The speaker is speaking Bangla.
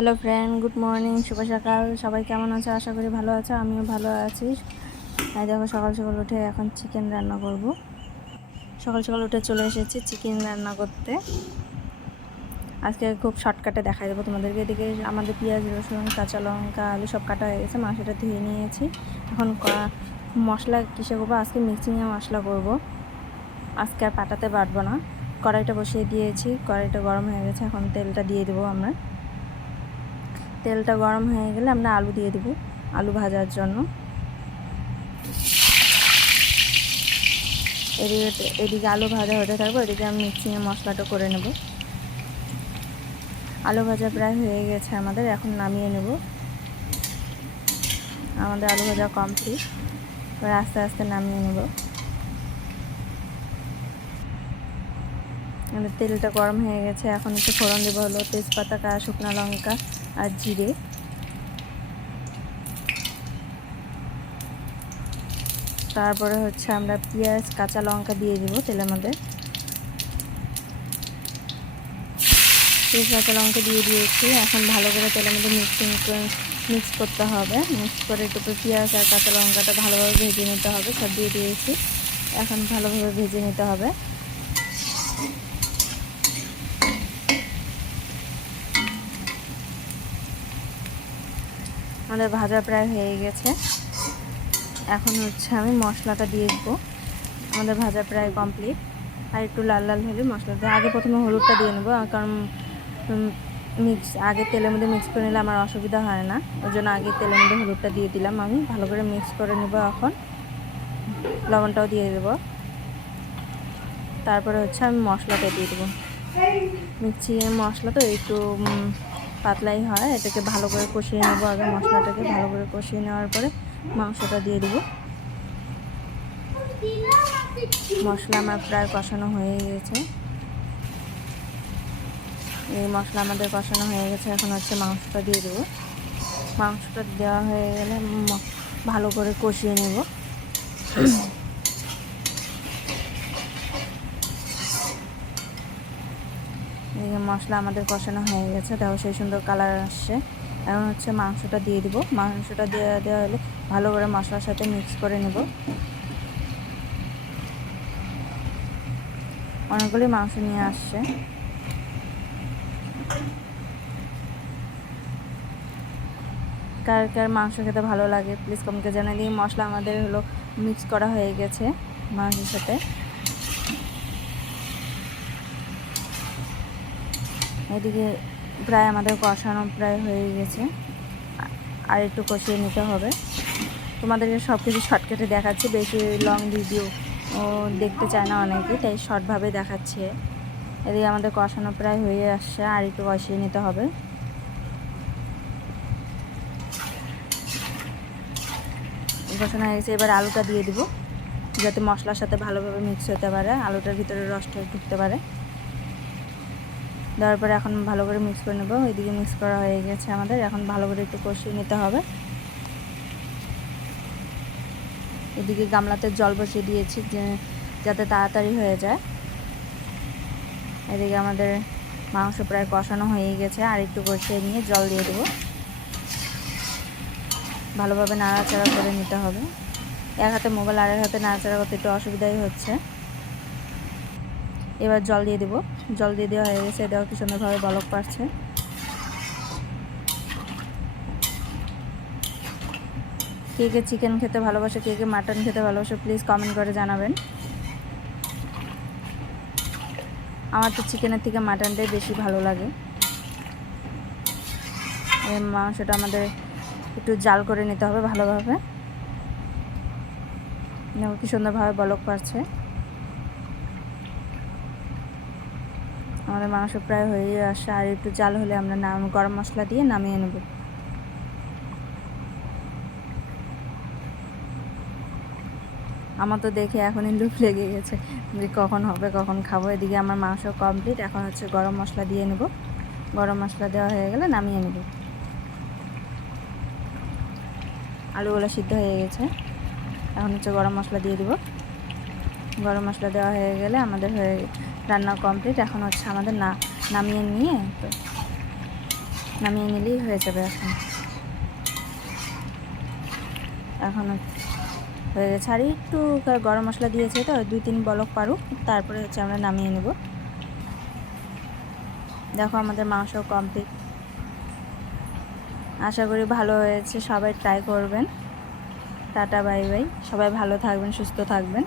হ্যালো ফ্রেন্ড, গুড মর্নিং, শুভ সকাল। সবাই কেমন আছো? আশা করি ভালো আছো। আমিও ভালো আছি। দেখো, সকাল সকাল উঠে এখন চিকেন রান্না করব। সকাল সকাল উঠে চলে এসেছি চিকেন রান্না করতে। আজকে খুব শর্টকাটে দেখাই দেবো তোমাদেরকে। এদিকে আমাদের পেঁয়াজ, রসুন, কাঁচা লঙ্কা, আলু সব কাটা হয়ে গেছে। মাংসটা ধুয়ে নিয়েছি। এখন মশলা কিসে করবো? আজকে মিক্সিংয়ে মশলা করব। আজকে আর পাটাতে বাটবো না। কড়াইটা বসিয়ে দিয়েছি, কড়াইটা গরম হয়ে গেছে। এখন তেলটা দিয়ে দেবো আমরা। তেলটা গরম হয়ে গেলে আমরা আলু দিয়ে দেব, আলু ভাজার জন্য। এদিকে আলু ভাজা হতে থাকবে, এদিকে আমি মিক্সিংয়ে মশলাটা করে নেব। আলু ভাজা প্রায় হয়ে গেছে আমাদের, এখন নামিয়ে নেব। আমাদের আলু ভাজা কমপ্লিট, এবার আস্তে আস্তে নামিয়ে নেব। আমাদের তেলটা গরম হয়ে গেছে, এখন একটু ফোড়ন দেবো হলো তেজপাতা, শুকনো লঙ্কা আর জিরে। তারপরে আমরা পেঁয়াজ, কাঁচা লঙ্কা দিয়ে দিব তেলের মধ্যে। পেঁয়াজ, কাঁচা লঙ্কা দিয়ে দিয়েছি। এখন ভালো করে তেলের মধ্যে মিক্স করতে হবে। মিক্স করে একটু পেঁয়াজ আর কাঁচা লঙ্কাটা ভালোভাবে ভেজে নিতে হবে। সব দিয়ে দিয়েছি, এখন ভালোভাবে ভেজে নিতে হবে। আমাদের ভাজা প্রায় হয়ে গেছে। এখন আমি মশলাটা দিয়ে দেবো। আমাদের ভাজা প্রায় কমপ্লিট। আর একটু লাল লাল হলে মশলাটা আগে প্রথমে হলুদটা দিয়ে নেবো, কারণ আগে তেলের মধ্যে মিক্স করে নিলে আমার অসুবিধা হয় না। ওই জন্য আগে তেলের মধ্যে হলুদটা দিয়ে দিলাম। আমি ভালো করে মিক্স করে নেব। এখন লবণটাও দিয়ে দেবো। তারপরে আমি মশলাটা দিয়ে দেবো। মিক্সির মশলা তো একটু পাতলাই হয়, এটাকে ভালো করে কষিয়ে নেবো। আগে মশলাটাকে ভালো করে কষিয়ে নেওয়ার পরে মাংসটা দিয়ে দেবো। মশলা আমার প্রায় কষানো হয়ে গেছে। এই মশলা আমাদের কষানো হয়ে গেছে। এখন মাংসটা দিয়ে দেবো। মাংসটা দেওয়া হয়ে গেলে ভালো করে কষিয়ে নেব। এদিকে মশলা আমাদের কষানো হয়ে গেছে, দেখো সেই সুন্দর কালার আসছে। এখন মাংসটা দিয়ে দিব। মাংসটা দেওয়া হলে ভালো করে মশলার সাথে মিক্স করে নেব। অনেকগুলি মাংস নিয়ে আসছে। কার কার মাংস খেতে ভালো লাগে প্লিজ কমেন্টে জানিয়ে দিই। মশলা আমাদের মিক্স করা হয়ে গেছে মাংসের সাথে। এদিকে প্রায় আমাদের কষানো প্রায় হয়ে গেছে, আর একটু কষিয়ে নিতে হবে। তোমাদেরকে সব কিছু শর্টকাটে দেখাচ্ছি, বেশি লং ভিডিও দেখতে চায় না অনেকে, তাই শর্টভাবে দেখাচ্ছে। এদিকে আমাদের কষানো প্রায় হয়ে আসছে, আর একটু কষিয়ে নিতে হবে। কষানো হয়ে গেছে, এবার আলুটা দিয়ে দিব, যাতে মশলার সাথে ভালোভাবে মিক্স হতে পারে, আলুটার ভিতরে রসটা ঢুকতে পারে। দেওয়ার পরে এখন ভালো করে মিক্স করে নেব। এদিকে মিক্স করা হয়ে গেছে আমাদের, এখন ভালো করে একটু কষিয়ে নিতে হবে। এদিকে গামলাতে জল বসিয়ে দিয়েছি যাতে তাড়াতাড়ি হয়ে যায়। এদিকে আমাদের মাংস প্রায় কষানো হয়ে গেছে, আর একটু কষিয়ে নিয়ে জল দিয়ে দেবো। ভালোভাবে নাড়াচাড়া করে নিতে হবে। এক হাতে মোবাইল, আর এক হাতে নাড়াচাড়া করতে একটু অসুবিধাই হচ্ছে। এবার জল দিয়ে দেবো। জল দিয়ে দেওয়া হয়ে গেছে, দেওয়া কি সুন্দরভাবে বলক পাচ্ছে। কে কে চিকেন খেতে ভালোবাসে, কে কে মাটন খেতে ভালোবাসে প্লিজ কমেন্ট করে জানাবেন। আমার তো চিকেনের থেকে মাটনটাই বেশি ভালো লাগে। এই মাংসটা আমাদের একটু জাল করে নিতে হবে ভালোভাবে। দেখো কি সুন্দরভাবে বলক পাচ্ছে। আমাদের মাংস প্রায় হয়ে আসে, আর একটু জাল হলে আমরা গরম মশলা দিয়ে নামিয়ে নেব। আমার তো দেখে এখনই লুপ লেগে গেছে যে কখন হবে, কখন খাবো। এদিকে আমার মাংস কমপ্লিট। এখন গরম মশলা দিয়ে নেব। গরম মশলা দেওয়া হয়ে গেলে নামিয়ে নেব। আলুগুলো সিদ্ধ হয়ে গেছে, এখন গরম মশলা দিয়ে দিব। গরম মশলা দেওয়া হয়ে গেলে আমাদের রান্না কমপ্লিট। এখন আমাদের নামিয়ে নিয়ে নামিয়ে নিলেই হয়ে যাবে। এখন হয়ে গেছে। আর একটু গরম মশলা দিয়েছে তো 2-3 বলক পারুক, তারপরে হচ্ছে আমরা নামিয়ে নেব। দেখো আমাদের মাংস কমপ্লিট। আশা করি ভালো হয়েছে, সবাই ট্রাই করবেন। টাটা বাই বাই, সবাই ভালো থাকবেন, সুস্থ থাকবেন।